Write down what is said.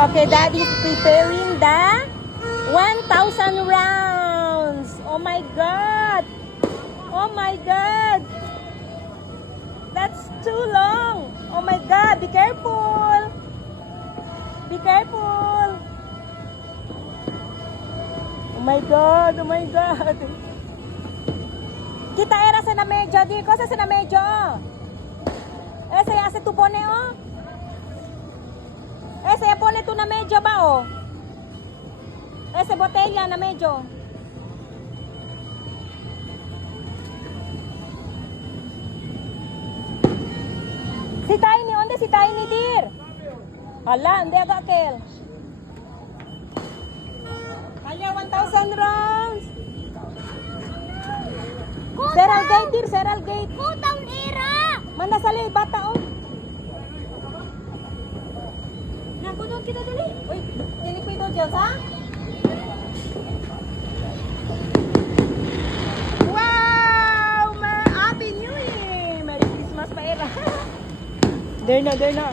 Okay, Daddy's preparing the 1,000 rounds. Oh my God. Oh my God. That's too long. Oh my God. Be careful. Be careful. Oh my God. Oh my God. Kita era sa na medyo. Di ko sa na medyo. Saya tu pone oh. Saya pone tu na medyo ba oh. Botella na medyo. Si Tiny, onde si Tiny dear? Hala, hindi agak kel. Kaya 1,000 rounds. Seral gate dear, seral gate. Kutang era. Mana sali bata oh. Nabunod kita dali. Uy, ini ko ito dyan ha? Wow! Happy New Year! Merry Christmas pa era. There na, there na.